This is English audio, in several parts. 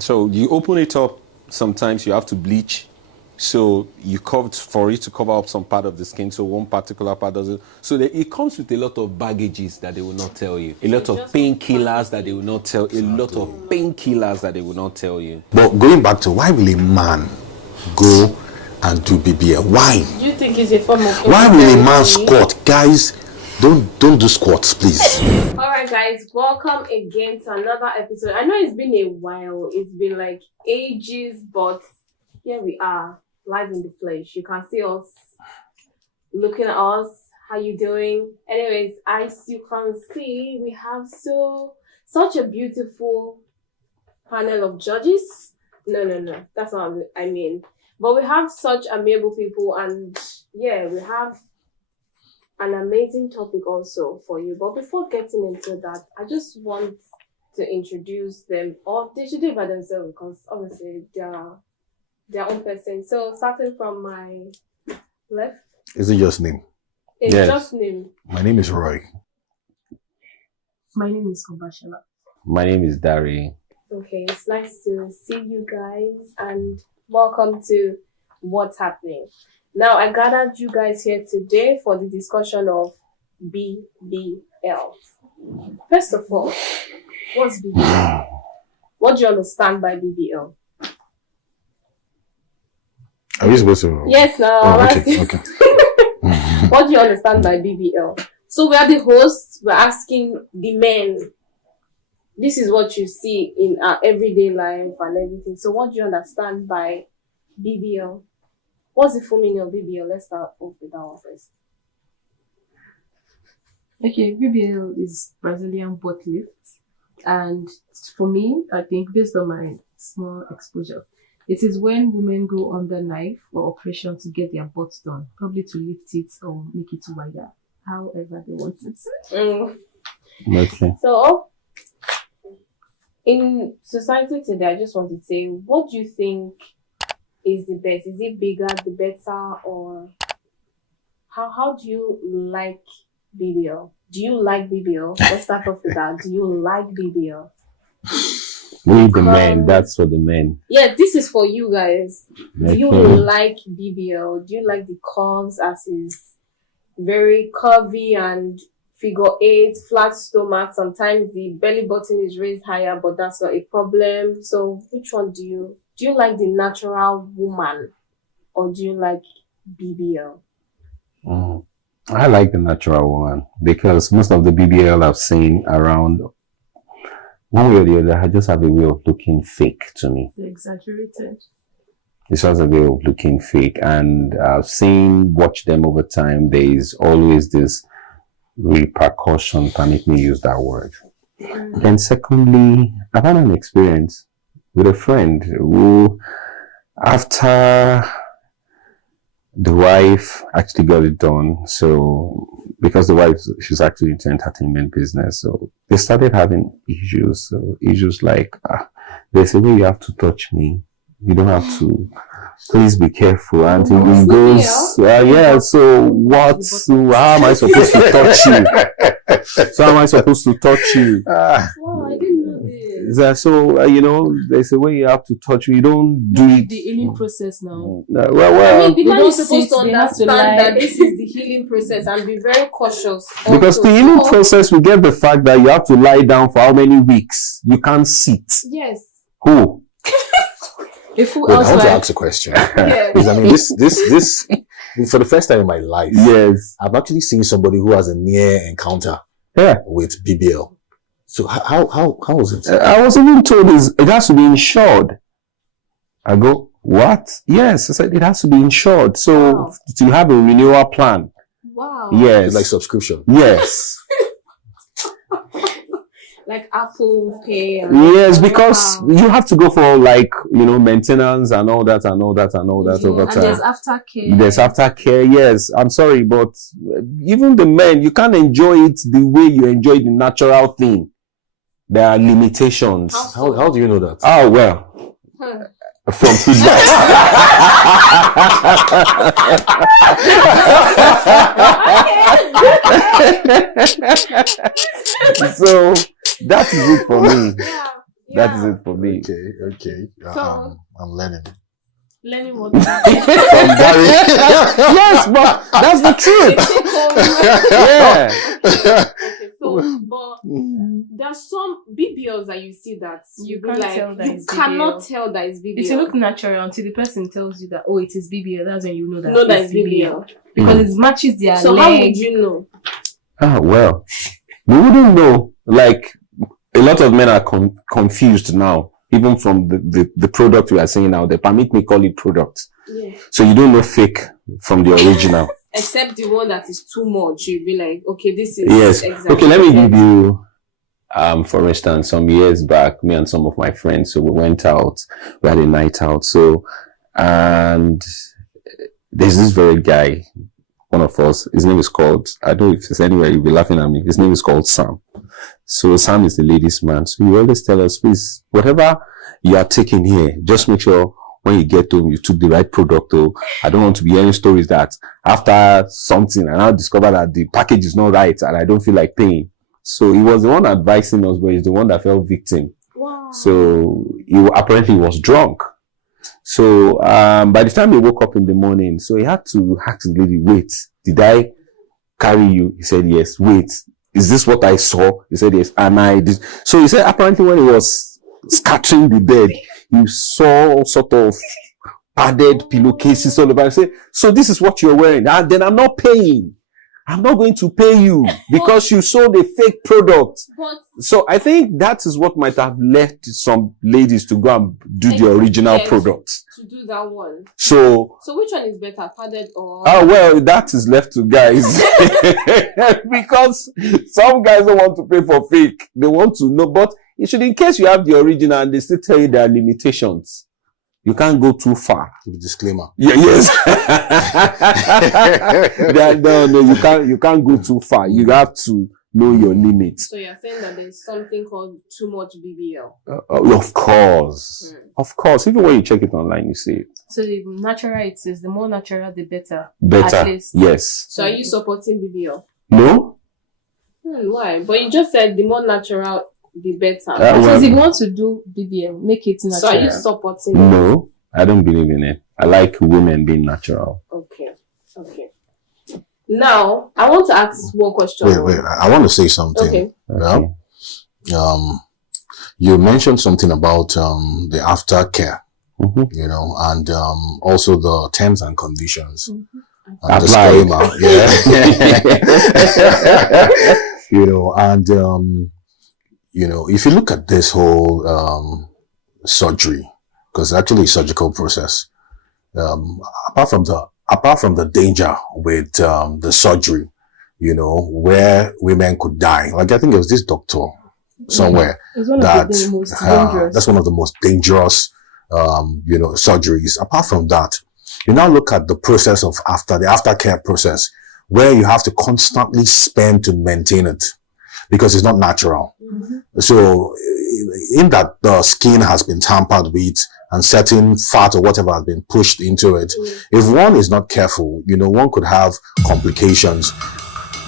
So you open it up, sometimes you have to bleach. So you cover for it to cover up some part of the skin, so one particular part doesn't. So it comes with a lot of baggages that they will not tell you, a lot of painkillers that they will not tell, a lot of painkillers that they will not tell you. But going back to why will a man go and do BBL? Why? Do you think it's a form of? Why will a man squat, guys? Don't do squats, please. All right, guys, welcome again to another episode. I know it's been a while, it's been like ages, but here we are, live in the flesh. You can see us, looking at us. How you doing? Anyways, as you can see, we have such a beautiful panel of judges. No, that's not what I mean. But we have such amiable people, and yeah, we have an amazing topic also for you. But before getting into that, I just want to introduce them, or they should do it by themselves because obviously they are their own person. So starting from my left. Is it just name? It's just name. My name is Roy. My name is Obashala. My name is Dari. Okay, it's nice to see you guys and welcome to What's Happening. Now, I gathered you guys here today for the discussion of BBL. First of all, what's BBL? What do you understand by BBL? Are we supposed to? Yes, no. Okay. What do you understand by BBL? So we are the hosts. We're asking the men. This is what you see in our everyday life and everything. So what do you understand by BBL? What's the full meaning of BBL? Let's start off with that one first. Okay, BBL is Brazilian butt lift. And for me, I think based on my small exposure, it is when women go under knife or operation to get their butts done, probably to lift it or make it wider, however they want it. Okay. So, in society today, I just want to say, what do you think is the best? Is it bigger, the better, or how do you like BBL? Do you like BBL? Let's start off with that. Do you like BBL? We the men, that's for the men. Yeah, this is for you guys. Do you Okay. like BBL? Do you like the curves as is very curvy and figure eight, flat stomach? Sometimes the belly button is raised higher, but that's not a problem. So which one do you like the natural woman or do you like BBL? I like the natural one because most of the BBL I've seen around, one way or the other, I just have a way of looking fake to me. They're exaggerated. It's just a way of looking fake, and I've watch them over time. There is always this repercussion, permit me use that word. Then secondly, I've had an experience with a friend who, after the wife actually got it done, so because the wife, she's actually into entertainment business, so they started having issues. So issues like, they say, well, you have to touch me. You don't have to. Please be careful. And it goes, yeah, so how am I supposed to touch you? So how am I supposed to touch you? Oh, I didn't know this. So, they say, well, you have to touch you. You don't do it. The healing process now. Well, I mean, the man don't is supposed to sit, they have to understand lie. that this is the healing process and be very cautious. because also. the healing So, process, we get the fact that you have to lie down for how many weeks? You can't sit. yes. Who? A full Wait, I want to housewife. ask a question. Yeah. Because I mean, this, for the first time in my life, Yes. I've actually seen somebody who has a near encounter Yeah. with BBL. So how was it? I was even told it has to be insured. I go, what? Yes. I said it has to be insured. So Wow. to have a renewal plan. Wow. Yes. It's like subscription. Yes. Like Apple Pay. And Yes, because Wow. you have to go for maintenance and all that over And time. there's aftercare. There's aftercare, yes. I'm sorry, but even the men, you can't enjoy it the way you enjoy the natural thing. There are limitations. How do you know that? Oh, well, Huh. from feedback. So that is it for me. Yeah. That is it for me. Okay. So- I'm learning. Learning what. From Gary. Yes, but that's the truth. Yeah. Okay, so but there's some BBLs that you see that You be can't like, tell that you it's cannot BBL. tell that it's BBL. It will look natural until the person tells you that, oh, it is BBL. That's when you know that, know that it's it's BBL. Because it matches their So leg. how would you know? Well, we wouldn't know. Like, a lot of men are confused now, even from the product we are saying now. They permit me call it product. Yeah. So you don't know fake from the original. Except the one that is too much, you'll be like, okay, this is Yes. exactly. Okay, let me give you, for instance, some years back, me and some of my friends, so we went out, we had a night out. So, and there's this very guy, one of us, his name is called, I don't know if it's anywhere, you'll be laughing at me. His name is called Sam. So Sam is the ladies' man. So you always tell us, please, whatever you are taking here, just make sure when you get home, you took the right product. Though I don't want to be hearing stories that after something, I now discover that the package is not right and I don't feel like paying. So he was the one advising us, but he's the one that fell victim. Wow. So he apparently was drunk. So by the time he woke up in the morning, so he had to ask the lady, wait, did I carry you? He said, yes. Wait, is this what I saw? He said, yes. And I did. So he said, apparently when he was scattering the bed, you saw sort of padded pillowcases all over. I say, so this is what you're wearing. And then I'm not paying. I'm not going to pay you because you sold a fake product. But So I think that is what might have led some ladies to go and do the original yes, product. to do that one. So, So which one is better, padded or? well, that is left to guys. Because some guys don't want to pay for fake. They want to know, but it should, in case you have the original and they still tell you there are limitations. You can't go too far. Disclaimer. Yeah, yes. No, you can't go too far. You have to know your limits. So you're saying that there's something called too much BBL. Of course. Of course. Even when you check it online, you see it. So the natural it is, the more natural, the better. Better. At least. Yes. So are you supporting BBL? No? Why? But you just said the more natural, the better. Because if you want to do BBL, make it natural. So are you supporting it? No, I don't believe in it. I like women being natural. Okay. Now, I want to ask one question. Wait. I want to say something. Okay. Yeah. You mentioned something about the aftercare, and also the terms and conditions. And disclaimer, if you look at this whole surgery, because actually it's a surgical process, apart from the danger with the surgery, where women could die. Like I think it was this doctor somewhere It's one of the most dangerous. that's one of the most dangerous surgeries. Apart from that, you now look at the process of the aftercare process, where you have to constantly spend to maintain it because it's not natural. So in that the skin has been tampered with and certain fat or whatever has been pushed into it. If one is not careful, one could have complications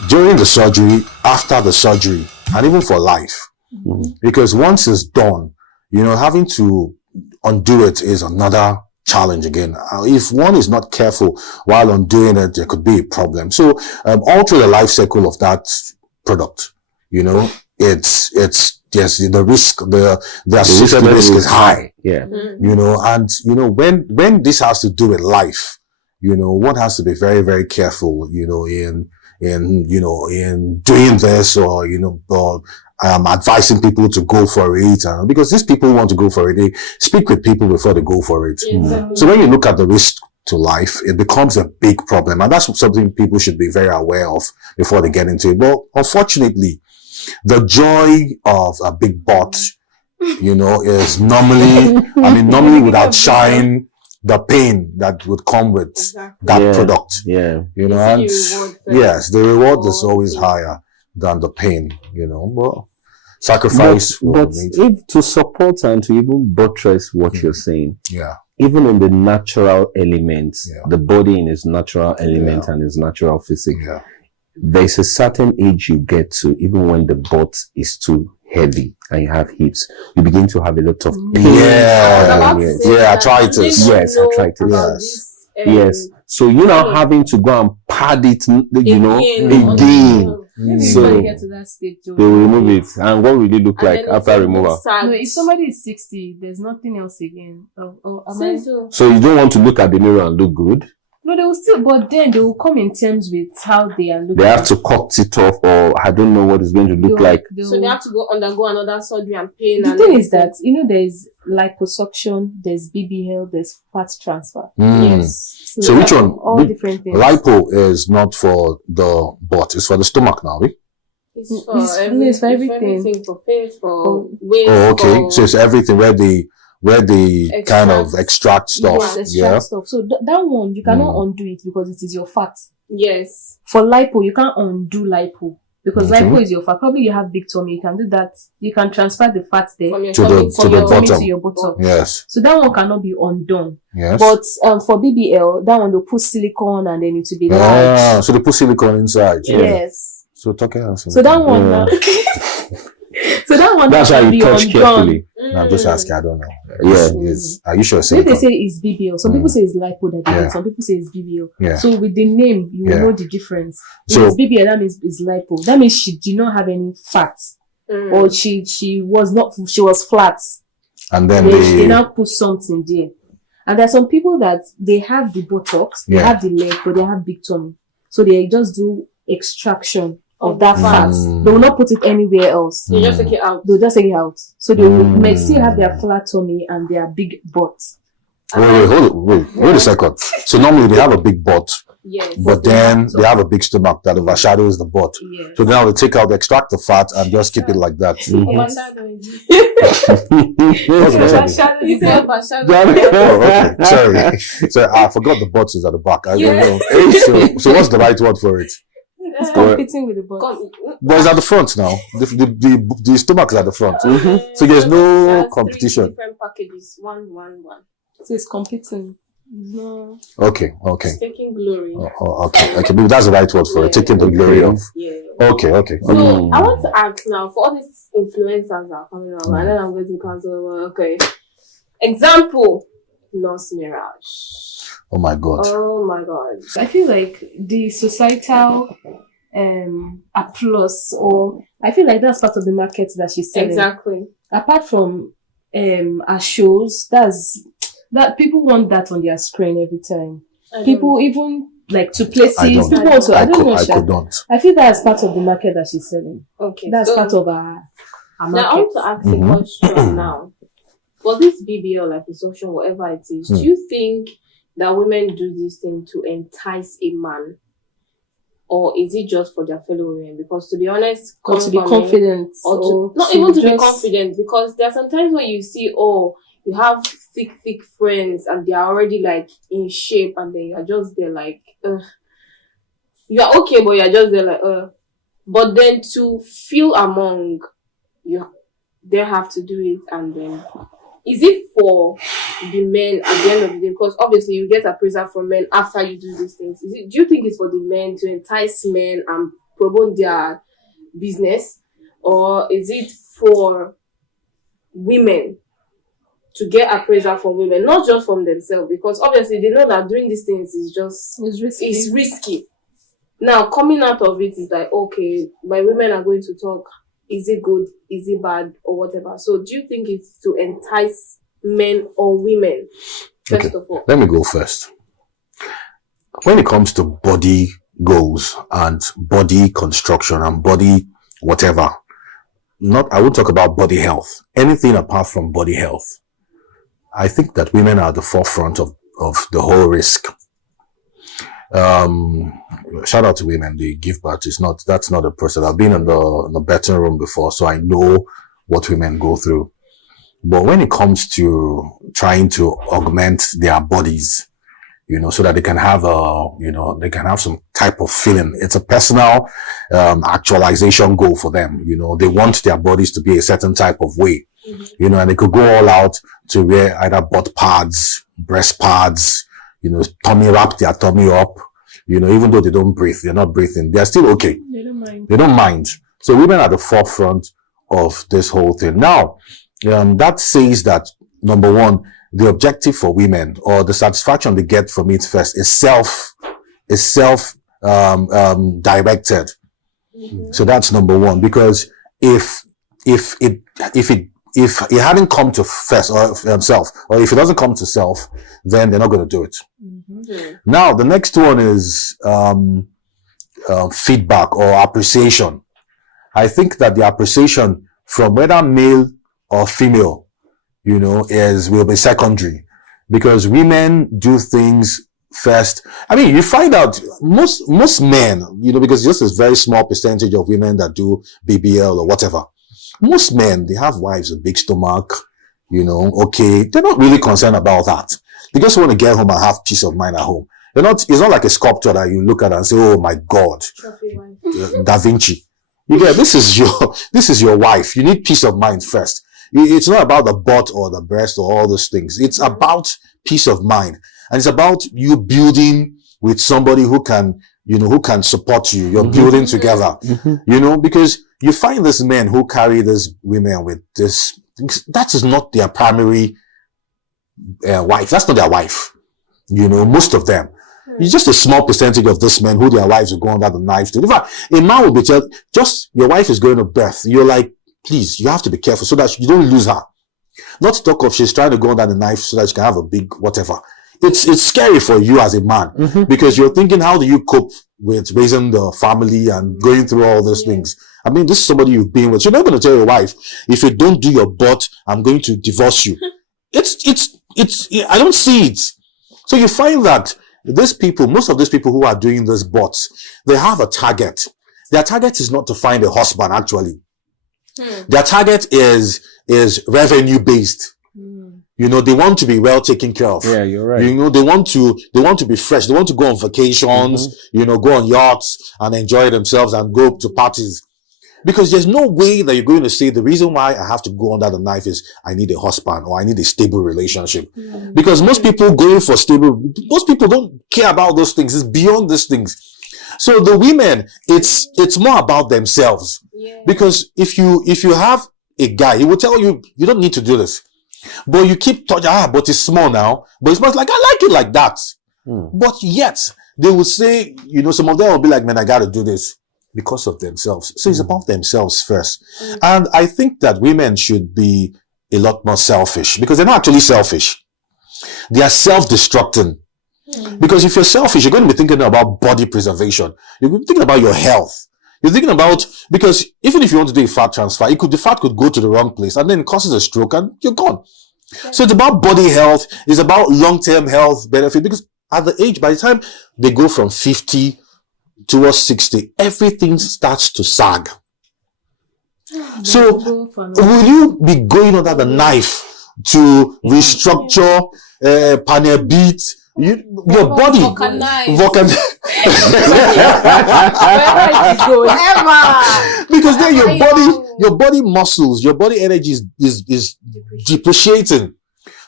during the surgery, after the surgery, and even for life. Because once it's done, having to undo it is another challenge again. If one is not careful while undoing it, there could be a problem. So all through the life cycle of that product, it's yes, the risk, the associated risk is high. Yeah. When this has to do with life, one has to be very, very careful, in doing this or advising people to go for it, because these people who want to go for it, they speak with people before they go for it. Exactly. So when you look at the risk to life, it becomes a big problem, and that's something people should be very aware of before they get into it. But unfortunately, the joy of a big butt, is normally would outshine the pain that would come with that product. Yeah. And yes, the reward is always higher than the pain, Well, sacrifice. But if to support and to even buttress what you're saying, even in the natural elements, the body in its natural element and its natural physics, there's a certain age you get to, even when the butt is too heavy and you have hips, you begin to have a lot of pain. Yeah, arthritis. Yes, arthritis. Yes. Yes. So you now having to go and pad it, you know, again. Maybe So when you get to that stage, they will remove it. And what will it look like after removal? No, if somebody is 60, there's nothing else again. So you don't want to look at the mirror and look good? No, they will still, but then they will come in terms with how they are looking. They have to cut it off, or I don't know what it's going to look like. So they have to undergo another surgery and pain. The thing is that, you know, there's liposuction, there's BBL, there's fat transfer. Yes. So which one? All different things. Lipo is not for the butt, it's for the stomach now, eh? It's for everything. For face, for waist. Oh, okay. So it's everything where they kind of extract stuff. Stuff. So that one, you cannot undo it because it is your fat. Yes. For lipo, you can't undo lipo because lipo is your fat. Probably you have big tummy, you can do that. You can transfer the fat there From your to tummy the tummy bottom. to your bottom. Yes. So that one cannot be undone. Yes. But for BBL, that one they'll put silicone and then it will be large. So they put silicone inside. Yes. So talking about So that one now. So that one That's how can you be touch undone. carefully. I'm just asking, I don't know. Yeah. Are you sure? If they say it's BBL, some people say it's lipo that they get, some people say it's BBL. Yeah. So with the name, you will know the difference. If So- it's BBL, that means it's lipo. That means she did not have any fat. Or she was flat. And then They now put something there. And there are some people that they have the buttocks, they have the leg, but they have big tummy. So they just do extraction of that fat. They will not put it anywhere else. You just take it out. They'll just take it out. So they may still have their flat tummy and their big butt. Wait a second. So normally they have a big butt, Yes. but then they have a big stomach that overshadows the butt. Yes. So now they extract the fat and just keep it like that. You said overshadow. Oh, okay. Sorry. So I forgot the butt is at the back. I don't know. So what's the right word for it? It's competing with the butt. But it's at the front now. The stomach is at the front. So there's no competition. Different packages. One. So it's competing. No. Okay. It's taking glory. Okay. Maybe that's the right word for it. Taking the glory off. Yeah. Okay. So I want to ask now, for all these influencers that are coming out, and then I'm going to cancel. Okay. Example, Nurse Mirage. Oh my God. I feel like the societal applause, or I feel like that's part of the market that she's selling. Exactly. Apart from her shows, that people want that on their screen every time. People even like to places. People also. I don't know. I feel that's part of the market that she's selling. Okay. That's part of her market. Now I want to ask a question now. For this BBL, like the social, whatever it is, do you think that women do this thing to entice a man? Or is it just for their fellow women? Because to be honest, or to be confident, not even to be confident, because there are sometimes when you see, you have thick friends and they are already like in shape, and then you're just there like, you're okay, but you're just there like, But then to feel among, they have to do it, and then is it for the men at the end of the day? Because obviously you get appraisal from men after you do these things. Do you think it's for the men to entice men and promote their business? Or is it for women to get appraisal from women, not just from themselves? Because obviously they know that doing these things is just it's risky. Now coming out of it is like, okay, my women are going to talk. Is it good? Is it bad? Or whatever. So do you think it's to entice men or women? First of all. Let me go first. When it comes to body goals and body construction and body whatever, I would talk about body health. Anything apart from body health. I think that women are at the forefront of the whole risk. Shout out to women. They give birth. That's not a person. I've been in the betting room before, so I know what women go through. But when it comes to trying to augment their bodies, so that they can have they can have some type of feeling. It's a personal, actualization goal for them. They want their bodies to be a certain type of way, and they could go all out to wear either butt pads, breast pads, wrap their tummy up, even though they don't breathe, they're not breathing, they're still okay. They don't mind. So women are at the forefront of this whole thing. Now, that says that number one, the objective for women or the satisfaction they get from it first is self directed. So that's number one, because if it hadn't come to first or self, or if it doesn't come to self, then they're not going to do it. Now, the next one is feedback or appreciation. I think that the appreciation from whether male or female, will be secondary, because women do things first. I mean, you find out most men, because just a very small percentage of women that do BBL or whatever. Most men, they have wives with big stomach, okay. They're not really concerned about that. They just want to get home and have peace of mind at home. It's not like a sculpture that you look at and say, oh my God, Da Vinci. This is your wife. You need peace of mind first. It's not about the butt or the breast or all those things. It's about peace of mind. And it's about you building with somebody who can support you. You're building together, because you find these men who carry these women with this. That is not their primary wife. That's not their wife. Most of them. It's just a small percentage of these men who their wives will go under the knife to. In fact, a man will be told, just your wife is going to birth. You're like, please, you have to be careful so that you don't lose her. Not to talk of she's trying to go under the knife so that she can have a big whatever. It's scary for you as a man, because you're thinking, how do you cope with raising the family and going through all those things? I mean, this is somebody you've been with. You're not going to tell your wife, if you don't do your butt, I'm going to divorce you. I don't see it. So you find that most of these people who are doing these butts, they have a target. Their target is not to find a husband, actually. Their target is revenue based. They want to be well taken care of. Yeah, you're right. They want to be fresh. They want to go on vacations, go on yachts and enjoy themselves and go to parties. Because there's no way that you're going to say the reason why I have to go under the knife is I need a husband or I need a stable relationship. Because most people most people don't care about those things. It's beyond these things. So the women, it's more about themselves. Yeah. Because if you have a guy, he will tell you, you don't need to do this. But you keep touching, but it's small now. But it's not like, I like it like that. But yet, they will say, some of them will be like, man, I got to do this because of themselves. So it's about themselves first. And I think that women should be a lot more selfish, because they're not actually selfish. They are self-destructing. Because if you're selfish, you're going to be thinking about body preservation. You're going to be thinking about your health. You're thinking about, because even if you want to do a fat transfer, the fat could go to the wrong place and then it causes a stroke and you're gone. So it's about body health. It's about long-term health benefit, because at the age, by the time they go from 50 towards 60, everything starts to sag. So will you be going under the knife to restructure, panel beat, your body? Because then your body muscles, your body energy is depreciating.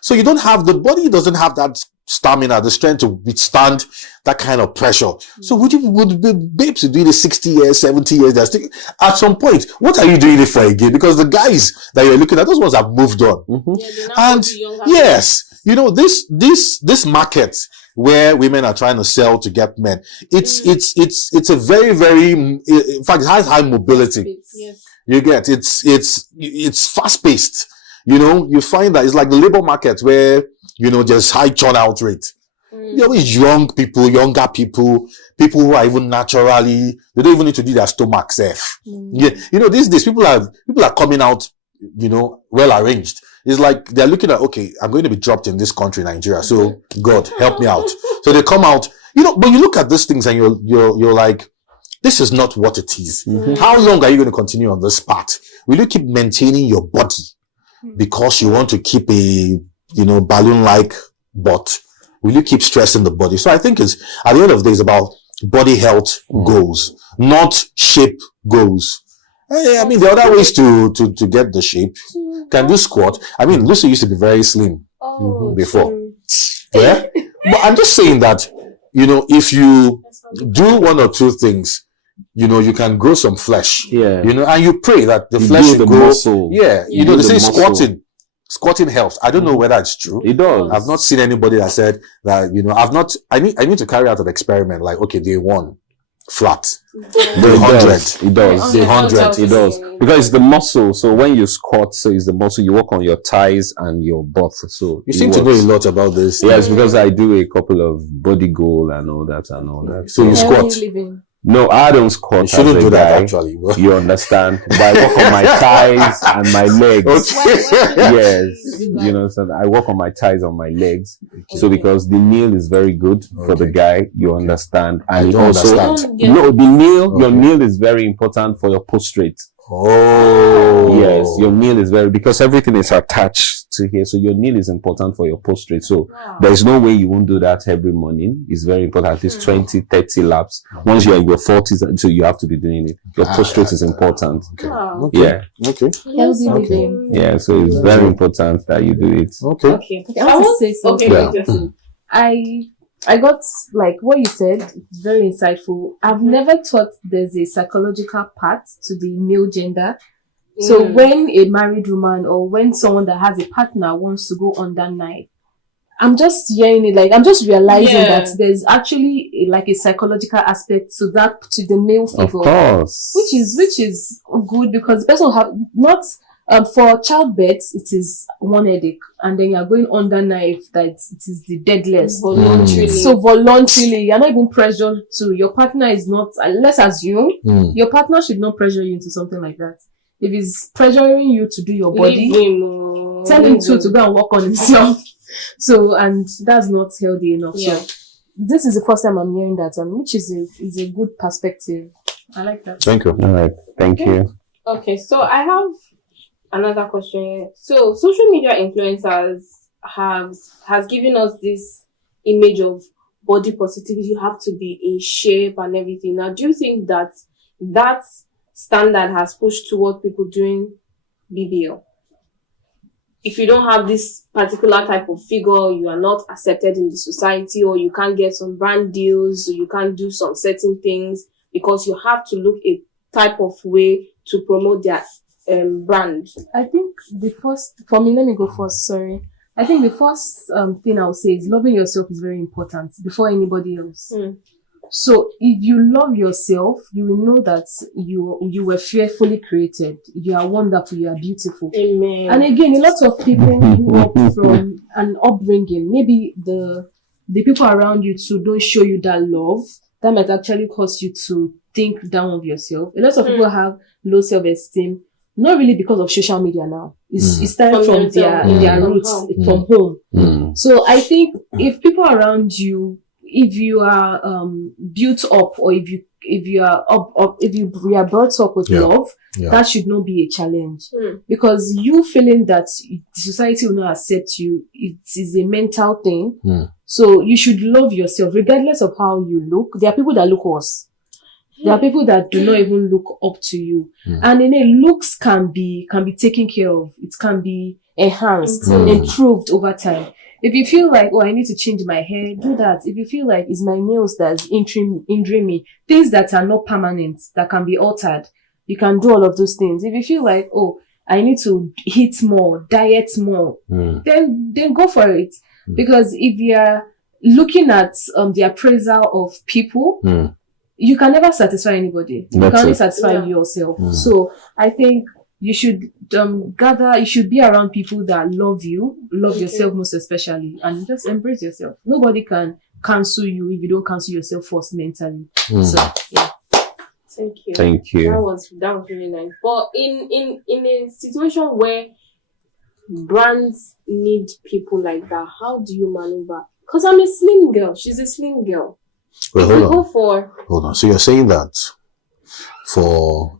So the body doesn't have that stamina, the strength to withstand that kind of pressure. So would babes who do it 60 years, 70 years, at some point, what are you doing it for again? Because the guys that you're looking at, those ones have moved on. And yes, this market where women are trying to sell to get men, it's a very, very, in fact, it has high mobility. Yes. You get, it's fast paced. You find that it's like the labor market where, there's high churn out rate. It's young people, younger people who are even naturally, they don't even need to do their stomach safe. Yeah. These days people are coming out, well arranged. It's like they're looking at, okay, I'm going to be dropped in this country, Nigeria. So God, help me out. So they come out, but you look at these things and you're like, this is not what it is. How long are you going to continue on this path? Will you keep maintaining your body because you want to keep a, balloon-like butt? Will you keep stressing the body? So I think at the end of the day, it's about body health goals, not shape goals. I mean, there are other ways to get the shape. Can do squat. I mean, Lucy used to be very slim before. Yeah? But I'm just saying that, if you do one or two things, you can grow some flesh. Yeah. And you pray that the You flesh build should the grow. muscle. Yeah. You They build say the muscle. squatting helps. I don't know whether it's true. It does. I've not seen anybody that said that, I need to carry out an experiment like, okay, day 1, flat. Day 100. It does. Day 100. It does. Because it's the muscle. So when you squat, so it's the muscle. You work on your thighs and your butt. So You seem to know a lot about this. Yes, because I do a couple of body goal and all that and all that. So you squat. No, I don't squat. You shouldn't do that actually. You understand? But I work on my thighs and my legs. Okay. Yes. You know, so I work on my thighs on my legs. Okay. So because the kneel is very good for the guy, you understand. And don't also, understand. no, the kneel, your kneel is very important for your prostrate. Oh. Yes, your kneel is because everything is attached to here. So your kneel is important for your prostrate. So there's no way you won't do that every morning. It's very important. At least 20, 30 laps. Once you're in your 40s, so you have to be doing it. Your prostrate is important. Okay. Yeah. Okay. Healthy living. Yeah. So it's very important that you do it. Okay. I want to say something. Okay. I got like what you said, very insightful. I've never thought there's a psychological part to the male gender. So when a married woman or when someone that has a partner wants to go on that night, I'm just hearing it, like I'm just realizing that there's actually like a psychological aspect to that, to the male figure. Of course. Which is good because the person have not for childbirth, it is one headache, and then you're going under knife that it is the deadliest. Voluntarily. So voluntarily, you're not even pressured to. Your partner is not. Let's assume your partner should not pressure you into something like that. If he's pressuring you to do your body, tell him to go and work on himself. So, and that's not healthy enough. Yeah. So, this is the first time I'm hearing that, which is a good perspective. I like that. Thank you. All right. Thank you. Okay, so I have another question here. So social media influencers has given us this image of body positivity. You have to be in shape and everything. Now, do you think that standard has pushed toward people doing BBL? If you don't have this particular type of figure, you are not accepted in the society, or you can't get some brand deals, or you can't do some certain things because you have to look a type of way to promote their brand. I think for me, let me go first, sorry. I think the first thing I would say is loving yourself is very important before anybody else. So if you love yourself, you will know that you were fearfully created. You are wonderful. You are beautiful. Amen. And again, a lot of people grew up from an upbringing. Maybe the people around you too don't show you that love. That might actually cause you to think down of yourself. A lot of people have low self-esteem, not really because of social media now. It's started from their roots, from home. So I think if people around you, if you are built up, or if you are brought up with love, that should not be a challenge. Because you feeling that society will not accept you, it is a mental thing. So you should love yourself regardless of how you look. There are people that look worse. There are people that do not even look up to you. And looks can be taken care of. It can be enhanced, improved over time. If you feel like, I need to change my hair, do that. If you feel like it's my nails that's injuring me, things that are not permanent, that can be altered, you can do all of those things. If you feel like, I need to eat more, diet more, then go for it. Because if you are looking at the appraisal of people, you can never satisfy anybody. You can only satisfy yourself. So I think you should you should be around people that love you, love yourself most especially, and just embrace yourself. Nobody can cancel you if you don't cancel yourself first mentally. So yeah. Thank you. That was really nice. But in a situation where brands need people like that, how do you maneuver? Because I'm a slim girl. She's a slim girl. Wait, Hold on. So you're saying that for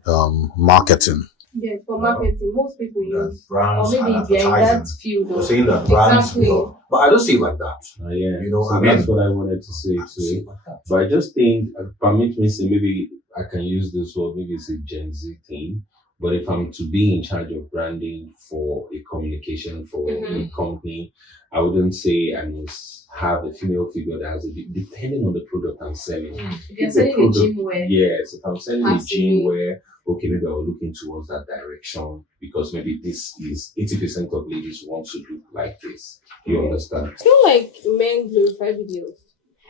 marketing? Yeah, for marketing, most people use brands, or maybe they're in that field. You're saying that brands, exactly. But I don't see it like that. Yeah, so that's what I wanted to say too. But I just think, permit me to say, maybe I can use this word. Maybe it's a Gen Z thing. But if I'm to be in charge of branding for a communication for a company, I wouldn't say I must have a female figure that has a depending on the product I'm selling. If you're selling a gym wear. Yes, if I'm selling a gym wear, okay, maybe I'll look in towards that direction because maybe this is 80% of ladies want to look like this. You understand? I feel like men glorify videos.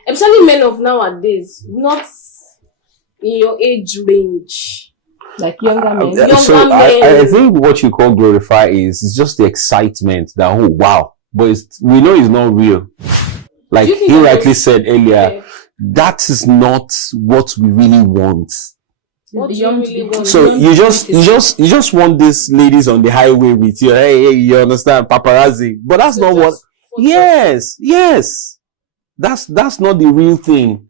Especially men of nowadays, not in your age range. Like younger men. I think what you call glorify is just the excitement that, oh, wow. But we know it's not real. Like he rightly said earlier, that is not what we really want. What do you really want? So you just want these ladies on the highway with you. Hey, you understand? Paparazzi. But that's not what. Yes. That's not the real thing.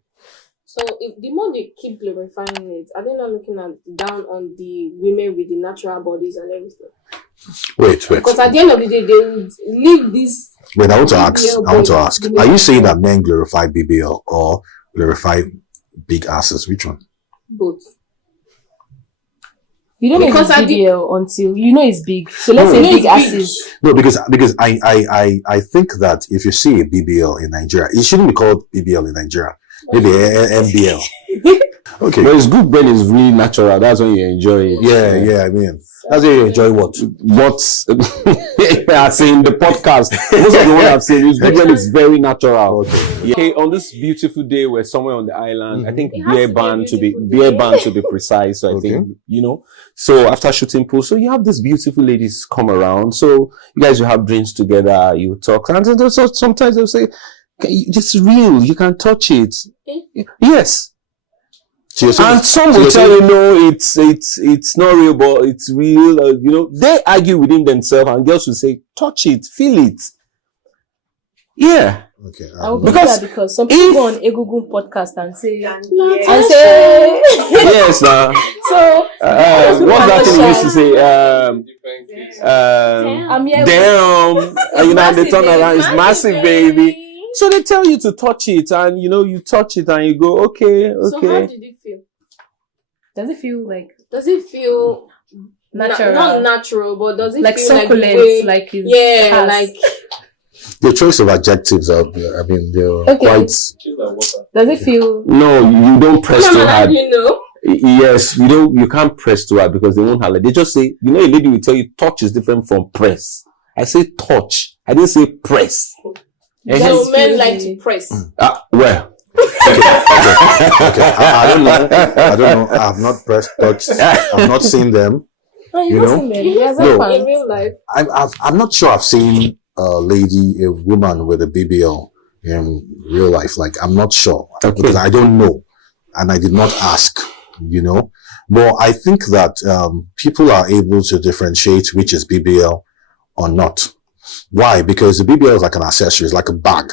So if the more they keep glorifying it, are they not looking down on the women with the natural bodies and everything? Wait. Because at the end of the day, they would leave this. Wait, I want to ask. Are you saying that men glorify BBL or glorify big asses? Which one? Both. You don't know it's BBL until you know it's big. So let's say big asses. No, because I think that if you see a BBL in Nigeria, it shouldn't be called BBL in Nigeria. Maybe MBL. Okay. But it's good when it's really natural. That's when you enjoy it. Yeah. I mean, that's when you enjoy what? I say in the podcast. Most of the one I've seen is good when it's very natural. Okay. On this beautiful day, we're somewhere on the island. I think beer band to be precise. So I think So after shooting pool, so you have these beautiful ladies come around. So you guys will have drinks together. You talk, and then sometimes they'll say, "It's real. You can touch it." Yes. And some will tell you, no, it's not real, but it's real. They argue within themselves, and girls will say, touch it, feel it. Yeah. Okay. I will because some people go on Egungun podcast and say, yes. So what's that thing you used to say? Damn. They turn around, it's massive, baby. So they tell you to touch it, and you touch it, and you go, okay. So how did it feel? Does it feel like? Does it feel natural? Not natural, but does it like feel succulent? Like the choice of adjectives are. I mean, they're quite. Does it feel? No, you don't press too hard. You Yes, you can't press too hard because they won't highlight. They just say, a lady will tell you touch is different from press. I say touch. I didn't say press. So men like to press. Well. Okay. I don't know. I have not pressed, touched. I've not seen them. You know? In real life. I'm not sure I've seen a woman with a BBL in real life. Like, I'm not sure because I don't know, and I did not ask. But I think that people are able to differentiate which is BBL or not. Why? Because the BBL is like an accessory, it's like a bag.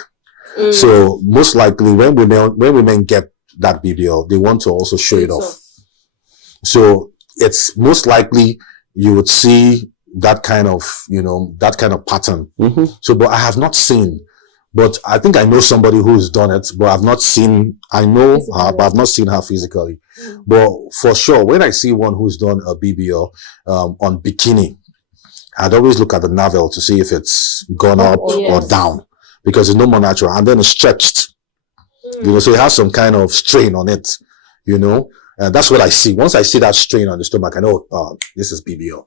So most likely when women get that BBL, they want to also show it off. So it's most likely you would see that kind of pattern. So, but I have not seen, but I think I know somebody who's done it, but I've not seen, I know her, but I've not seen her physically. But for sure, when I see one who's done a BBL on bikini, I'd always look at the navel to see if it's gone up or down, because it's no more natural, and then it's stretched. So it has some kind of strain on it, and that's what I see. Once I see that strain on the stomach, I know, this is BBL.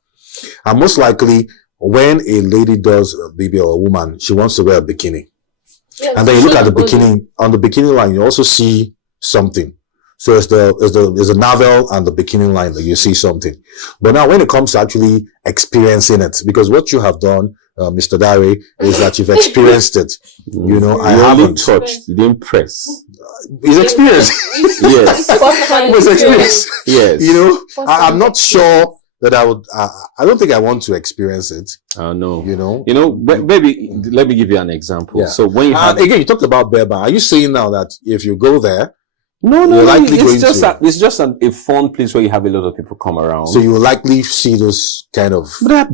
And most likely, when a lady does a BBL, a woman, she wants to wear a bikini. And then you look at the bikini, on the bikini line, you also see something. So it's the navel and the bikini line that you see something. But now when it comes to actually experiencing it, because what you have done, Mr. Dare, is that you've experienced it. I haven't touched, you didn't press. It's experience. Yes. It's experience. Yes. I'm not sure that I would, I don't think I want to experience it. No. Maybe, let me give you an example. Yeah. So when you again, you talked about bear band. Are you saying now that if you go there, No, it's just a fun place where you have a lot of people come around. So you will likely see those kind of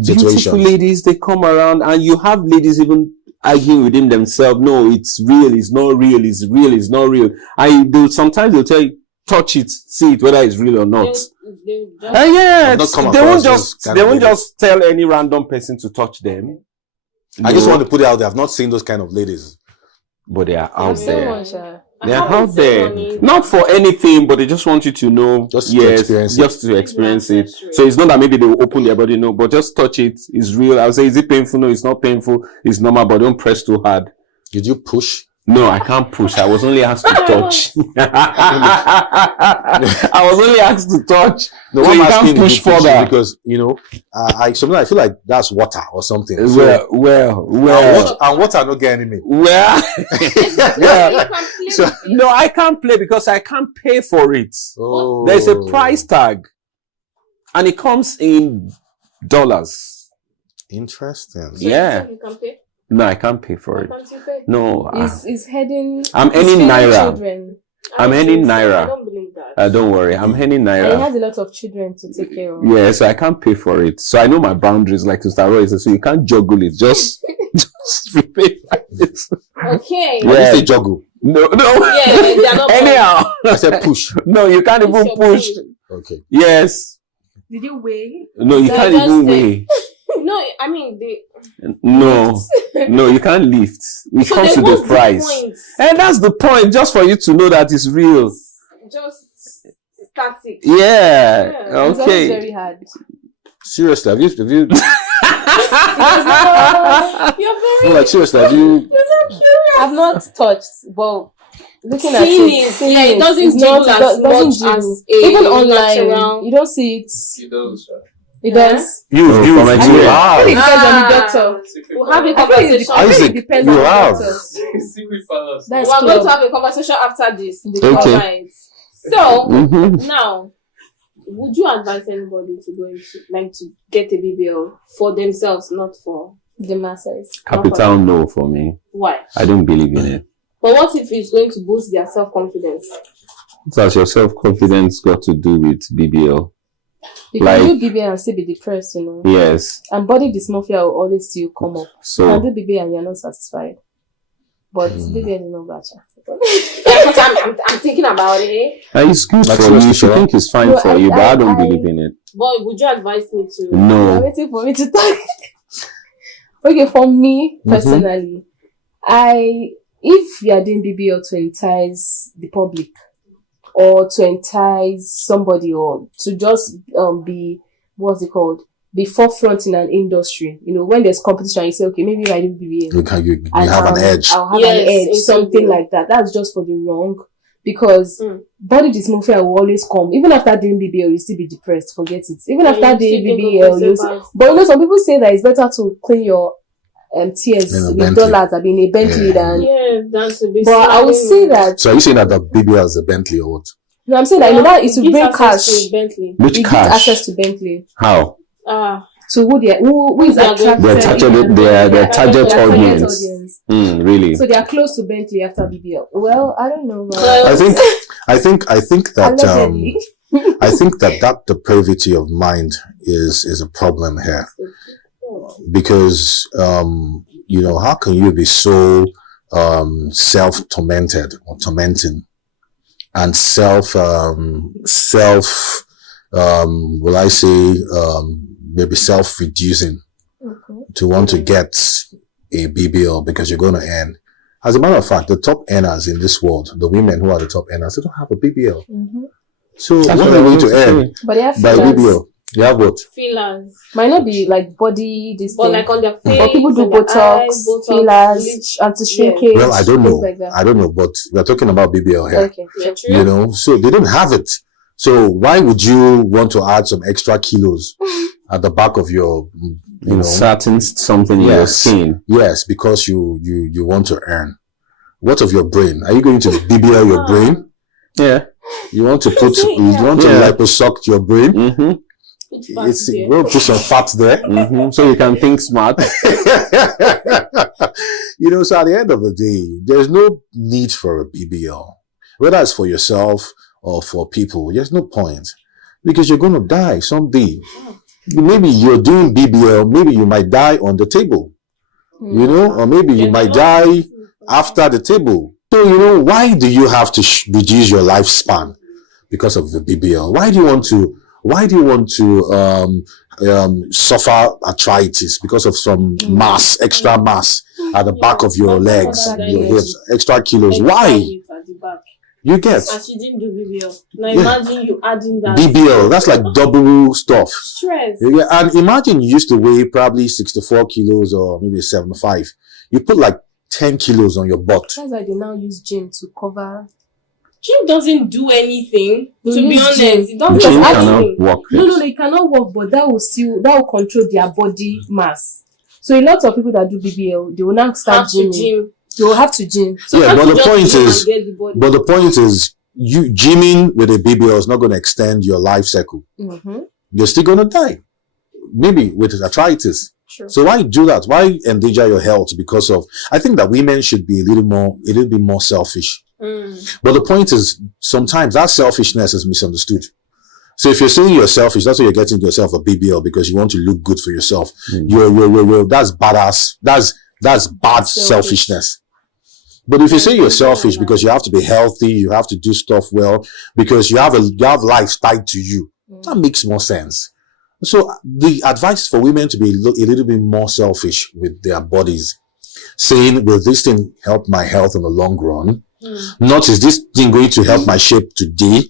beautiful ladies, they come around, and you have ladies even arguing within themselves. No, it's real, it's not real, it's real, it's not real. Sometimes they'll tell you, touch it, see it, whether it's real or not. They just, Yeah, I've not come they across won't those just kind they of won't ladies. just tell any random person to touch them. I just No, want to put it out there. I've not seen those kind of ladies. but they are I out mean, there. I They are haven't out seen there, any- not for anything, but they just want you to know. Just to yes, experience it. just to experience it. Ancestry. So it's not that maybe they will open their body, no, but just touch it. It's real. I'll say, is it painful? No, it's not painful. It's normal, but don't press too hard. Did you push? No, I can't push. I was only asked to touch. I was only asked to touch. No, So I'm you asking can't if push you push it further. because sometimes I feel like that's water or something. So, Well. and water not getting me. Well, Yeah, you can play So- with it. no, I can't play because I can't pay for it. Oh, There's a price tag, and it comes in dollars. Interesting. So you Yeah. think you can pay? No, I can't pay for Why it. can't you pay? No, Is heading. I'm is earning feeding naira. Children. I I'm don't earning think so. naira. I don't believe that. Don't worry, I'm earning And he naira. has a lot of children to take care of. Yeah, so I can't pay for it. So I know my boundaries, like Sister Roy said, so you can't juggle it. Just prepare like this. Okay. I didn't say juggle. No. Yeah, they are not Anyhow, I said push. no, you can't Push even your push. Okay. Yes. Did you weigh? No, you Yeah, can't just even say- weigh. No, I mean they. No, you can't lift. It So comes then to the what's price. point? And that's the point, just for you to know that it's real. Just static. Yeah. Yeah. It's always Okay. very hard. Seriously, have you You're very. no, like seriously, have you You're so curious. I've not touched, but looking at Seen it, it, seeing yeah, it doesn't it's jiggle not- as doesn't much jiggle. as a even online. natural- You don't see it. It does, sir. It Yeah. does. you from you experience. I think it depends on the Ah. doctor. We'll have a I think it, conversation. I think Isaac, it depends you on the have. doctors. Secret fathers. That's We're going club. to have a conversation after this. Okay. Alright. So Mhm. now, would you advise anybody to go into like to get a BBL for themselves, not for The masses. Capital no for me. why? I don't believe in it. But what if it's going to boost their self-confidence? What has your self-confidence got to do with BBL? You can Like- do BBL and still be depressed, you know. Yes. And body dysmorphia will always still come up. You can So do BBL and you're not satisfied. But BBL is not better. Yeah, but I'm thinking about it. it's good Like for you. You seriously, should Sarah? think it's fine No, for you, but I don't I- believe in it. But would you advise me to? You're No. waiting for me to talk. Okay, for me personally, if you are doing BBL to entice the public or to entice somebody or to just be what's it called? Be forefront in an industry. You know, when there's competition, you say, okay, maybe if I do BBL, you have an edge. I'll have Yes, an edge, it's something good. like that. That's just for the wrong. Because Mm. body dysmorphia will always come. Even after doing BBL, you still be depressed. Forget it. Even Yeah, after you doing still think of BBL, you yourself as- but you know, some people say that it's better to clean your tears In a with Bentley. dollars than in a Bentley Yeah. than. Yeah, that's a bit. But I would say that. So are you saying that the BBL is a Bentley or what? No, I'm saying that you know that it will gives bring access cash. to Bentley. Which It gives cash? access to Bentley. How? So who is They are attracted? Their target, their target Their audience. Really? So they are close to Bentley after BBL. Well, I don't know. Well, I think that Allegedly. I think that depravity of mind is a problem here, because how can you be so self-tormented or tormenting and will I say maybe self-reducing to want to get a BBL because you're going to earn. As a matter of fact, the top earners in this world, the women who are the top earners, they don't have a BBL. So That's what what are I you going was to earn saying. But they have by fillers. BBL? You have what? fillers. Might not be like body this But thing. like on their face, But people do on their Botox, eyes, fillers, bleach. anti-shrinkage, Well, I don't know. things like that. I don't know, but we're talking about BBL here. Okay. Yeah, true. You know, so they don't have it. So why would you want to add some extra kilos at the back of your, Inserting something in your Yes. skin. Yes, because you want to earn. What of your brain? Are you going to BBL your brain? Yeah. You want to put, Yeah. you want to Yeah. liposuck your brain? Mm-hmm. It's fat It's, there. we'll put some fat there. Mm-hmm. So you can think smart. So at the end of the day, there's no need for a BBL. Whether it's for yourself or for people, there's no point. Because you're going to die someday. Maybe you're doing BBL, maybe you might die on the table. Or maybe you might die after the table. So, why do you have to reduce your lifespan because of the BBL? Why do you want to suffer arthritis because of some extra mass at the back of your legs, your hips, extra kilos? Why? You get. And she didn't do BBL. Now imagine you adding that. BBL, that's like double stuff. Stress. Yeah, and imagine you used to weigh probably 64 kilos or maybe 75. You put like 10 kilos on your butt. That's why they now use gym to cover. Gym doesn't do anything. To be honest, it doesn't. Gym cannot work. No, they cannot work, but that will control their body mass. So a lot of people that do BBL, they will now start gymming. They will have to gym. So but the point is, you gymming with a BBL is not going to extend your life cycle. Mm-hmm. You're still going to die, maybe with arthritis. Sure. So why do that? Why endanger your health because of? I think that women should be a little bit more selfish. But the point is, sometimes that selfishness is misunderstood. So if you're saying you're selfish, that's why you're getting yourself a BBL because you want to look good for yourself. You're that's badass. That's bad selfishness. But if you say you're selfish because you have to be healthy, you have to do stuff well, because you have life tied to you, that makes more sense. So the advice for women to be a little bit more selfish with their bodies, saying, will this thing help my health in the long run? Not, is this thing going to help my shape today?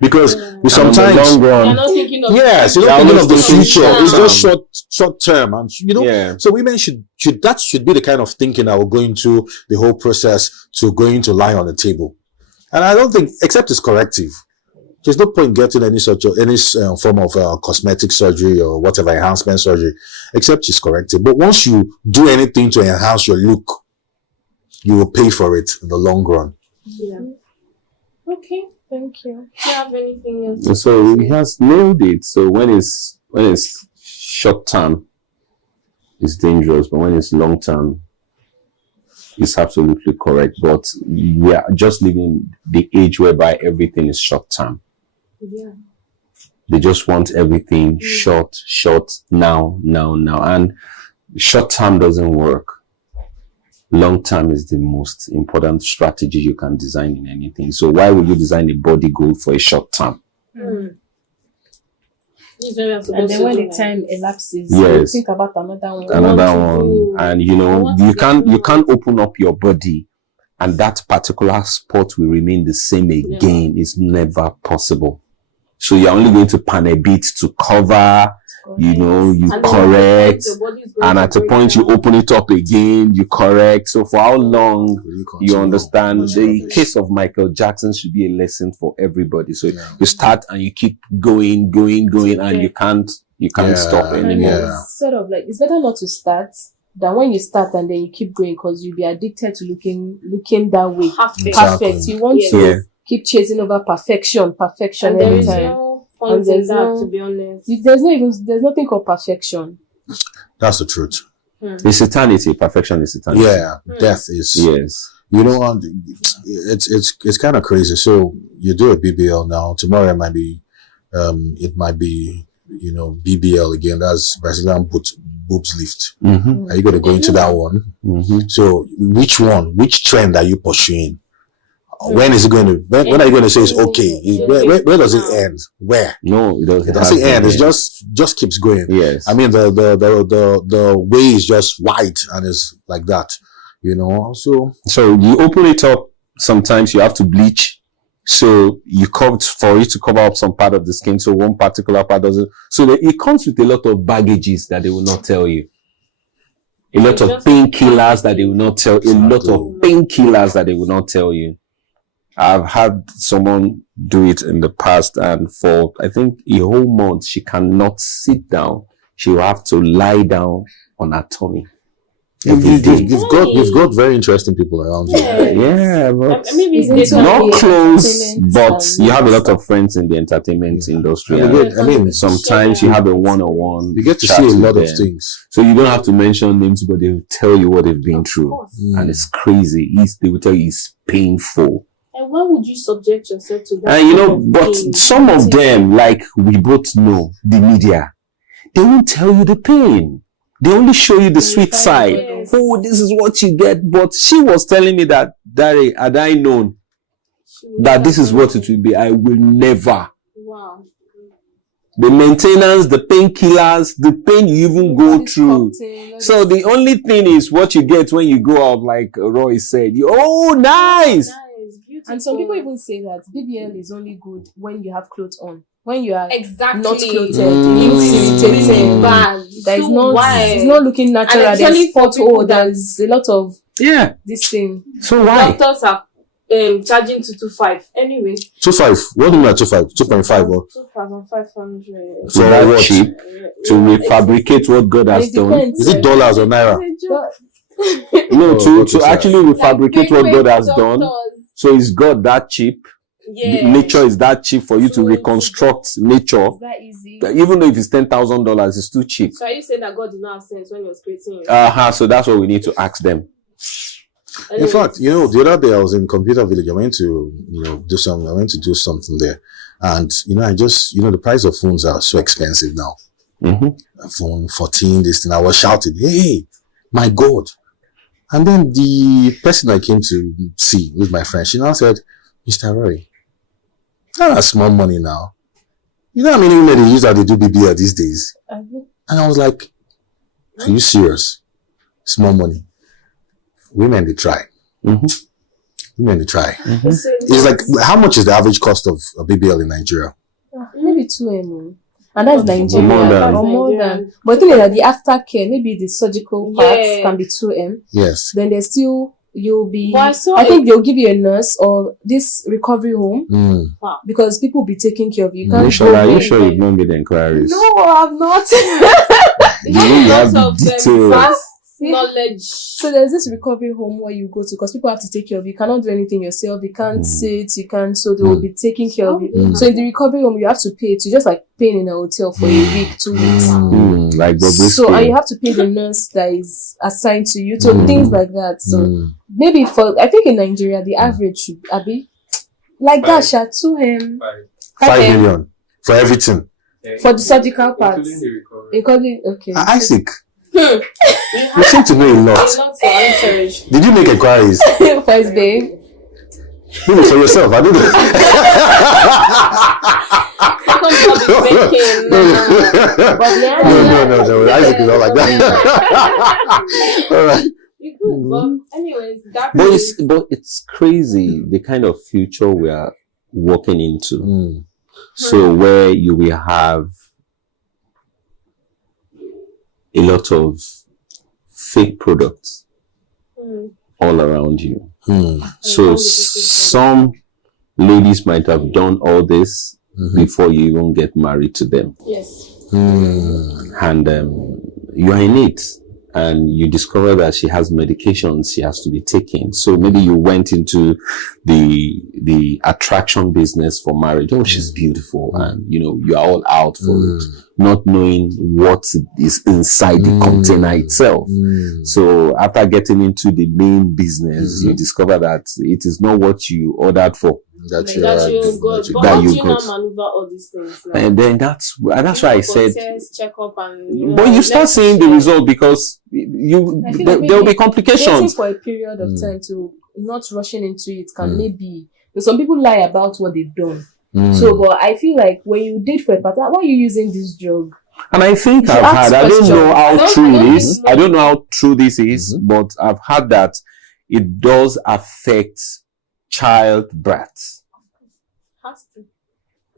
Because we sometimes, long run, you're not thinking of yes, you're not thinking of the future. It's just short term, and so women should be the kind of thinking that will go into the whole process to going to lie on the table. And I don't think, except it's corrective, there's no point getting any form of cosmetic surgery or whatever enhancement surgery, except it's corrective. But once you do anything to enhance your look, you will pay for it in the long run. Yeah. Okay. Thank you. Do you have anything else? So he has nailed it. So when it's short term, it's dangerous, but when it's long term, it's absolutely correct. But we are just living the age whereby everything is short term. Yeah. They just want everything short, now. And short term doesn't work. Long term is the most important strategy you can design in anything. So why would you design a body goal for a short term? And then when the time elapses, yes, you think about another one. And you can't open up your body and that particular spot will remain the same again. It's never possible. So you're only going to pan a bit to cover, you correct, and at a point you open it up again, you correct. So for how long, you understand? The case of Michael Jackson should be a lesson for everybody. So you start and you keep going, and you can't stop anymore. It's sort of like, it's better not to start than when you start and then you keep going, because you'll be addicted to looking that way. Perfect. You want to keep chasing over perfection and every there time. Is no point in that, to be honest. There's nothing called perfection. That's the truth. It's eternity. Perfection is eternity. Yeah, death is. Yes. You know, it's kind of crazy. So you do a BBL now. Tomorrow it might be BBL again. That's Brazilian boobs lift. Are you going to go into that one? So which trend are you pursuing? When is it going to? When are you going to say it's okay? Where does it end? Where? No, it doesn't. It doesn't end. It just keeps going. Yes. I mean the way is just wide and it's like that. So you open it up. Sometimes you have to bleach. So for it to cover up some part of the skin. So one particular part doesn't. So it comes with a lot of baggages that they will not tell you. A lot of painkillers that they will not tell. A lot of painkillers that they will not tell you. I've had someone do it in the past, and for I think a whole month she cannot sit down. She will have to lie down on her tummy. You've got very interesting people around you. Yeah, but maybe not close, but you have a lot of friends in the entertainment industry. I mean, sometimes you have a one-on-one. You get to see a lot of things. So you don't have to mention names, but they will tell you what they've been through. And it's crazy. They will tell you it's painful. And why would you subject yourself to that? And but some of them, like we both know, the media, they won't tell you the pain. They only show you the sweet side. Yes. Oh, this is what you get. But she was telling me that, Dari, had I known, that this is what it will be. I will never. Wow. The maintenance, the painkillers, the pain you even go through. So the only thing is what you get when you go out, like Roy said. Oh, nice! Nice, beautiful. And some people even say that BBL is only good when you have clothes on. When you are exactly not clothed, it's it looks irritating. bad. There is So not, why? it's not looking natural. And There's especially for people there's a lot of Yeah. this thing. So why? Doctors are charging 225. Anyway. 2.5. What do you mean 2.5? 2.5 or 2,500. So For that what? cheap to refabricate what God has It done. depends. is it dollars or naira? No, Oh, to okay, actually refabricate what God has done. So is God that cheap? Yeah. Nature is that cheap for you to So reconstruct nature? Is that easy? Even though if it's $10,000, it's too cheap. So are you saying that God did not have sense when he was creating you? So that's what we need to ask them. In fact, the other day I was in Computer Village. I went to, I went to do something there. And, I just, the price of phones are so expensive now. Mm-hmm. Phone 14, this thing. I was shouting, hey, my God. And then the person I came to see with my friend, she now said, Mr. Roy, that's small money now. You know how many women they use that they do BBL these days? And I was like, are you serious? Small money. Women, they try. Mm-hmm. Women, they try. Mm-hmm. It's like, how much is the average cost of a BBL in Nigeria? Maybe 2 M. And that's Nigeria. More than. But the thing is that the aftercare, maybe the surgical parts can be 2 M. Yes. Then there's still, you'll be, But I think they'll give you a nurse or this recovery home because people will be taking care of you. You can't Michelle, are go you sure you've not made inquiries? No, I'm not. You have Lots of details. vast knowledge. So there's this recovery home where you go to because people have to take care of you. You cannot do anything yourself. You can't sit. You can't. So they will be taking care of you. So in the recovery home, you have to pay. It's just like paying in a hotel for a week, 2 weeks. Like So and you have to pay the nurse that is assigned to you. So things like that. So maybe I think in Nigeria the average should be like that. 2 M. 5 million for everything. For the surgical parts. Including Okay. Isaac, you seem to know a lot. Lots of answers. Did you make inquiries? First day. Maybe for yourself. I don't know. Second job is baking. No. Isaac is not like that. All right. You could, but anyways, that But it's crazy the kind of future we are walking into. So where you will have a lot of fake products all around you. So some ladies might have done all this before you even get married to them. Yes. And you are in it. And you discover that she has medications she has to be taking. So maybe you went into the attraction business for marriage. Oh, she's beautiful. And, you're all out for it, not knowing what is inside the container itself. So after getting into the main business, you discover that it is not what you ordered for. That you got. But that how you do you got. now maneuver all these things? Like, And then that's why I said, test, check up and, but you start seeing the result because there will be complications. Waiting for a period of time to not rushing into it can maybe. Some people lie about what they've done. So, but I feel like when you date for a partner, why are you using this drug? And I think I don't know how true it is. I don't know how true this is, but I've heard that it does affect childbirth. Has to.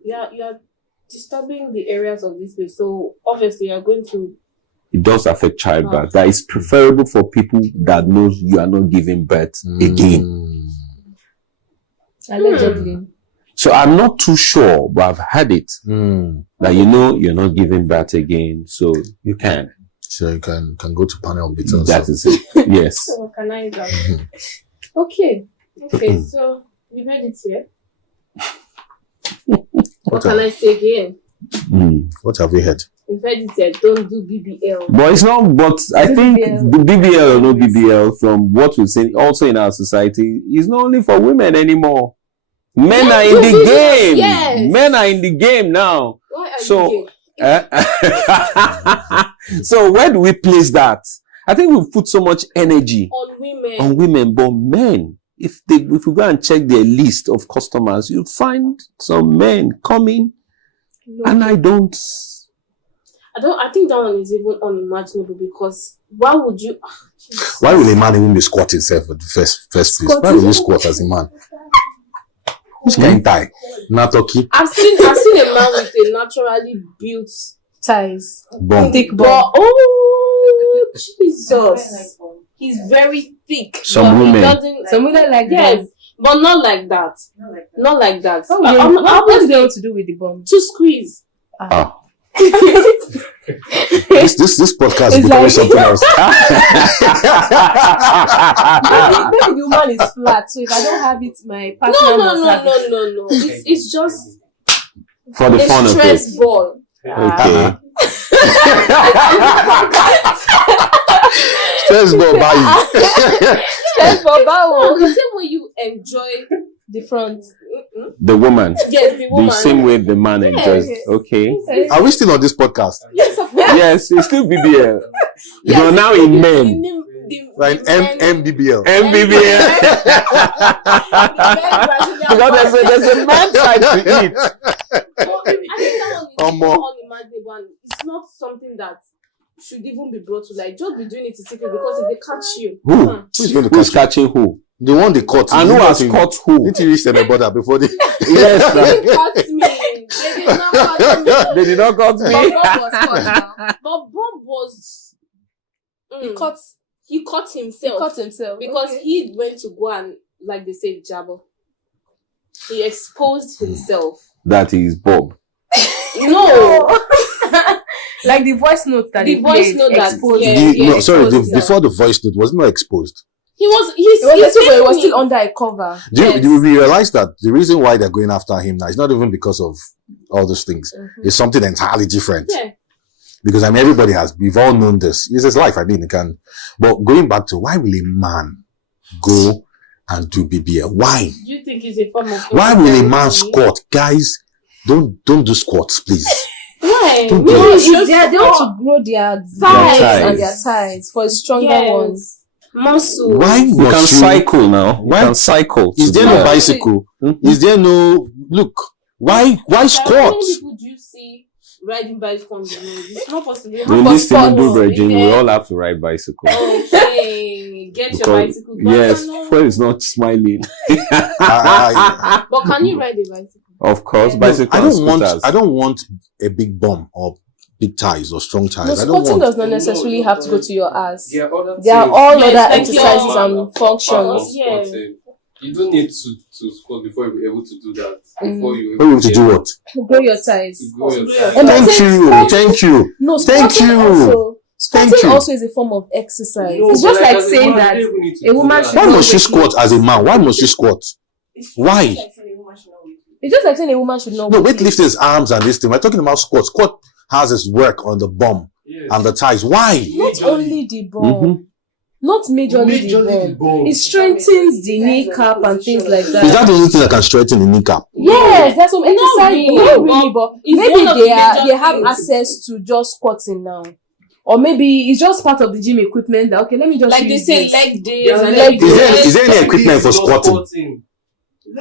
You are disturbing the areas of this place. So obviously you're going to. It does affect childbirth. That is preferable for people that knows you are not giving birth again. Allegedly. So I'm not too sure, but I've heard it that you're not giving birth again, so you can. So you can go to panel bits. That is it. Yes. So organize that. Okay. So you heard it here. What can I say again? What have we heard? You heard it here. Don't do BBL. But it's not. But I think the BBL or no BBL, from what we've seen, also in our society, is not only for women anymore. Men are in the game. Yes. Men are in the game now. Why are So, you so where do we place that? I think we've put so much energy on women? on women, but men, if we go and check their list of customers, you'll find some men coming, and I think that one is even unimaginable, because why would you? Why will a man even be squatting himself at the first place? Why will you squat as a man? Which kind tie? Natoki. I've seen a man with a naturally built Thighs. Bomb. Thick but bum. oh Jesus, he's very thick. Some but he women. doesn't. Some women like Yes, that. but not like that. Not like that. What is there to do with the bum? To squeeze. Ah. This podcast is It's becoming like- something else. Maybe the woman is flat, so if I don't have it, my partner must have it. No. It's just For the a fun of it. stress ball. Okay. Stress go by you. Stress for No, bowel. the same way you enjoy The front. The woman. yes, the woman. The same way the man enjoys. Okay. Are we still on this podcast? Yes, of course. Yes, it's still BBL. Yes, You're now in men. Like MBBL. MBBL. Because there's a man side to it. I think that one is More. unimaginable, and it's not something that should even be brought to light. Just be doing it in secret, because if they catch you, Who? huh. Who's going to Who's catch you? catching who? The one they caught. And who has caught who? Did you reach the border before they? Yes, They didn't catch me. They did not catch me. they did not catch But me. Bob was caught now. But Bob was. He caught himself. Because he went to go and, like they say, jabber. He exposed himself. That is Bob. No. Like the voice note that The he voice played note that- exposed. yeah. No, sorry. exposed himself. Before the voice note was not exposed. He was. It was He's still under a cover. Do Yes. you realize that the reason why they're going after him now is not even because of all those things. It's something entirely different. Yeah. Because we've all known this. It's his life. It can. But going back to why will a man go and do BBL? Why? Do you think it's a form of? Why will a man squat? Guys, don't do squats, please. Why? Don't No, do it. it's just They want to grow their Thighs. and their thighs for a stronger one. yes. Muscle. Why You can must you? cycle now. You Why- can cycle. Is there to no that. bicycle? Mhm. Is there no look? Why How squat? many people do you see riding bicycle on the road? It's not possible. You In have this to Tinubu follow. regime, we Yeah. all have to ride bicycle. Okay, get your Because- bicycle. yes, No. Fred is not smiling. But can you ride a bicycle? Of course, Yeah. bicycle I and don't scooters. want a big bum or big thighs or strong thighs. No, I don't squatting want. does not necessarily have to go to your ass. Yeah, There are all Yes, other like exercises your- and functions. Yeah. You don't need to squat before you're able to do that. Before you What are you to do what? Grow your thighs. To grow your To thighs. grow And Thank that's it. you. Thank you. No, Thank squatting you. also. Thank Squatting you. also is a form of exercise. No, It's but just like as a saying man, that you don't even need to a do woman that. should Why not must you wait squat as a man? Why must you squat? Why? It's just like saying a woman should not No, wait. weightlifting is arms and this thing. We're talking about squat. Squat has its work on the bum Yes. and the thighs. Why? Not Majorly. only the bum. Mhm. Not majorly the bum. It strengthens the kneecap and things like that. Is that the only thing that can straighten the kneecap? Yes, that's some exercise. really, Not really, but it's maybe one of the they major have things. access to just squatting now. Or maybe it's just part of the gym equipment that, okay, let me just Like they use say, this. leg days Yeah, and leg everything. days. Is there any equipment for squatting?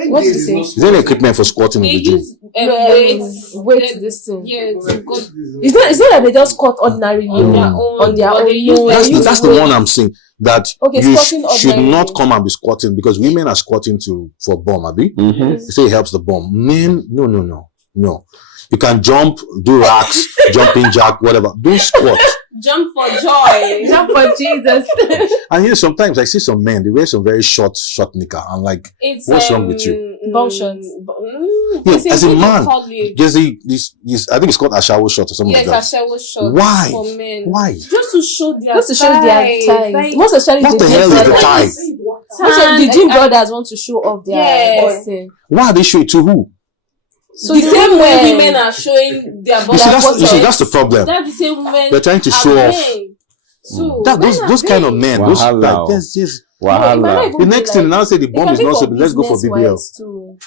What is it? Is there any equipment for squatting They in the gym? use Weight this thing. Yeah, to go It's not that they just squat ordinarily on their Mm. own. on their but own. they use No, their use That's the weight. one I'm saying. That Okay, you squatting should ordinarily. not come and be squatting because women are squatting for bum, Abi. Mhm. They say it helps the bum. Men, no. You can jump, do racks, jumping jack, whatever. Do squat. jump for joy. Jump for Jesus. And here sometimes I see some men, they wear some very short knicker. I'm like, It's What's wrong with you? Bum shorts. Yeah, as a man, call it. there's I think it's called a shower shot or something Yes, like a that. shower shot. Why? For men. Why? Just to show their Just to show their thighs. Like, Most especially What the gym hell is the brothers. thigh? Most of the gym and- brothers want to show off their Yeah. thing. Why are they showing to who? So the same way women- women are showing their You body. see, that's the problem. That's the same women. They're trying to are show off. men. So That when are those kind of they? men, Wahala. there's just Wahala. the next thing now say the It bomb can is be not for so let's go for BBL. business-wise too.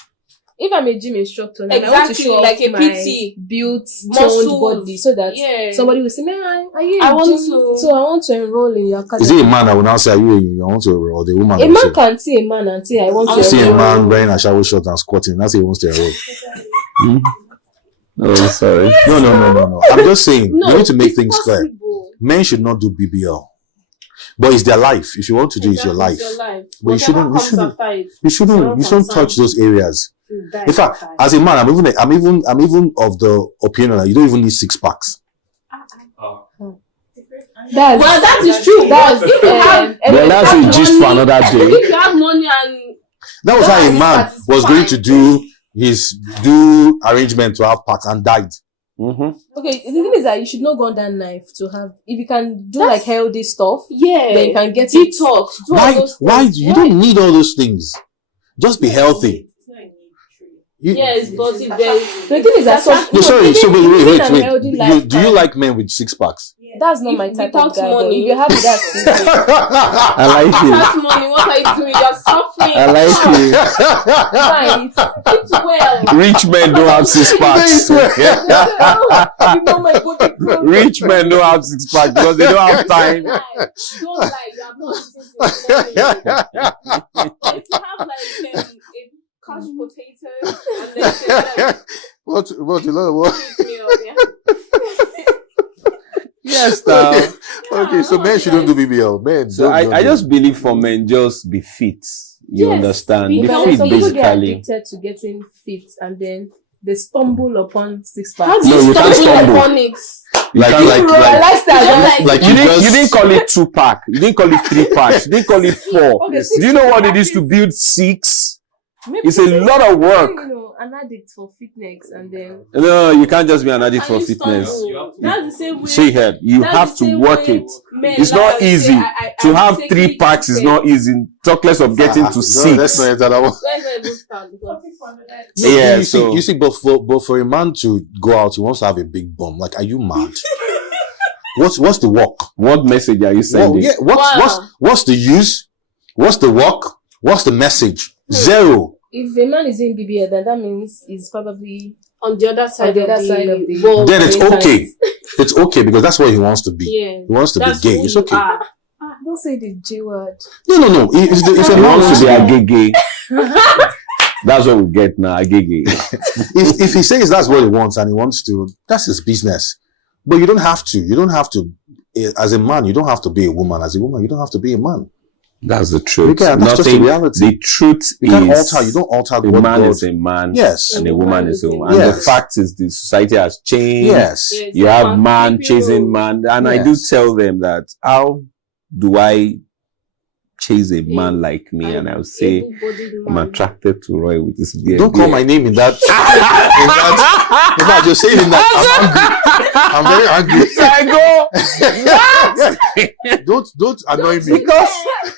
if I'm a gym instructor, and I want to Exactly, show like off a my PT. built, Muscles. toned body, so that Yeah. somebody will say, "Man, are you? I a want gym? to- So I want to enroll in your academy." Is it a man that will now say, are you want to, or the woman? A will man say, can see a man and say, "I want I to you see a enroll." man wearing a shower short and squatting. That's he wants to enroll. Hmm? Oh, sorry. No. I'm just saying, No, we need to make it's things clear. possible. Men should not do BBL. But it's their life. If you want to do it, it's your life. It's your life. But you shouldn't- Whatever comes after it, You shouldn't concern. touch those areas. you die In fact, sometime. as a man, I'm even of the opinion that you don't even need 6 packs. That's Well, that is true. That's If you have, Well, that's a gist for money- another day. if you have money and That was That how a is man was going to do arrangement to have packs and died. Mm-hmm. okay. The thing is that you should not go on that knife to have. If you can do like healthy stuff, yeah, then you can get detox. it. Do all those Why? things. You don't need all those things. Just be healthy. Yes, but if there is, The thing is that some No, sorry. So living wait. an healthy Do life you can- like men with 6 packs? That's not If my type without of guy. But money- if you have that, I like you. without money, what are you doing? You're suffering. I like you. fine. Eat well. Rich men don't have 6 packs. You know my body grows. Rich men don't have 6 packs because they don't have time. Don't lie. You have not eaten since morning. If you have like a couch potato and then say, What? You know what? "Eat me up," yeah? Yes, now. Okay, so men shouldn't do BBL. Men. So don't I do just it. believe for men, just be fit. You Yes, understand? be Be Because fit some people get basically. addicted to getting fit and then they stumble upon 6 How packs. do No, you you can't stumble stumble. upon it? Like You you didn't, just you didn't call it 2 pack. You didn't call it 3 packs. You didn't call it 4. Okay, Do you know what it is to build 6? It's a lot of work. You know, an addict for fitness and then No, you can't just be an addict Can for you fitness. stumble? That's the same way. See here, you that's have the to same work way it. men It's lie not and say, easy. To I have mistakenly 3 packs is eat not easy. Talk less of getting to No, let's 6. not enter that one. Let's not even start because Yeah, you so see, but for a man to go out, he wants to have a big bum. Like, are you mad? What's the work? what message are you Well, sending? yeah, Wow. what's the use? What's the work? What's the message? Zero. if a man is in BBL, then that means he's probably on the other side, the of, other the side of the world. Then it's Sometimes. okay. It's okay because that's what he wants to be. Yeah, He wants to be that's gay. who It's you okay. are. don't say the J word. No. If a He man wants to be wants a gay. That's what we get now, a gay. if he says that's what he wants and he wants to, that's his business. But you don't have to. You don't have to. As a man, you don't have to be a woman. As a woman, you don't have to be a man. That's the truth. Okay, that's just the reality. The truth You can't is alter. You don't alter a what man God. is a man. Yes. And a woman is a woman. And the Yes. fact is the society has changed. Yes. Yes, You so have I'm man keeping chasing you- man. And I do Yes. tell them that, how do I chase a man like me? And I'll say, able-bodied I'm man. attracted to Roy with his beard. Don't call my name in that. In fact, you're saying that I'm angry. I'm very angry. I go, Don't annoy me. because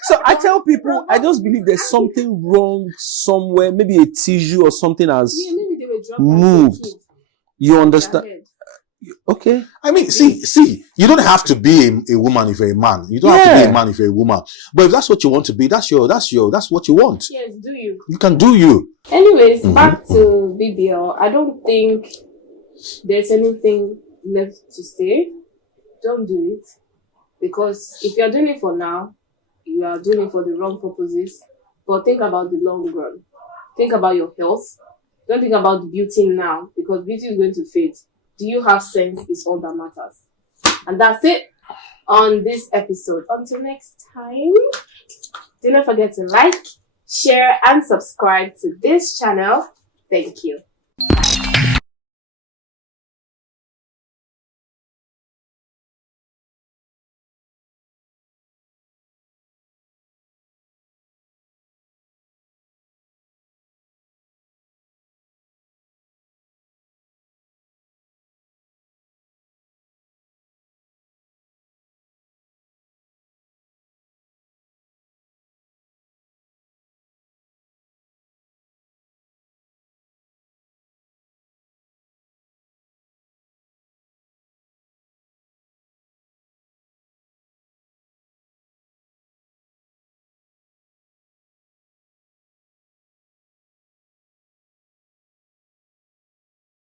so I tell people I just believe there's something wrong somewhere, maybe a tissue or something has Yeah, maybe they were drunk moved. as a kid. you understand. Their head. Okay. I mean, see, you don't have to be a woman if you're a man. You don't have to be Yeah. a man if you're a woman. But if that's what you want to be, that's what you want. Yes, do you? You can do you. Anyways, back to BBL. I don't think there's anything left to say. Don't do it. Because if you're doing it for now, you are doing it for the wrong purposes. But think about the long run. Think about your health. Don't think about the beauty now, because beauty is going to fade. Do you have sense is all that matters. And that's it on this episode. Until next time, do not forget to like, share, and subscribe to this channel. Thank you.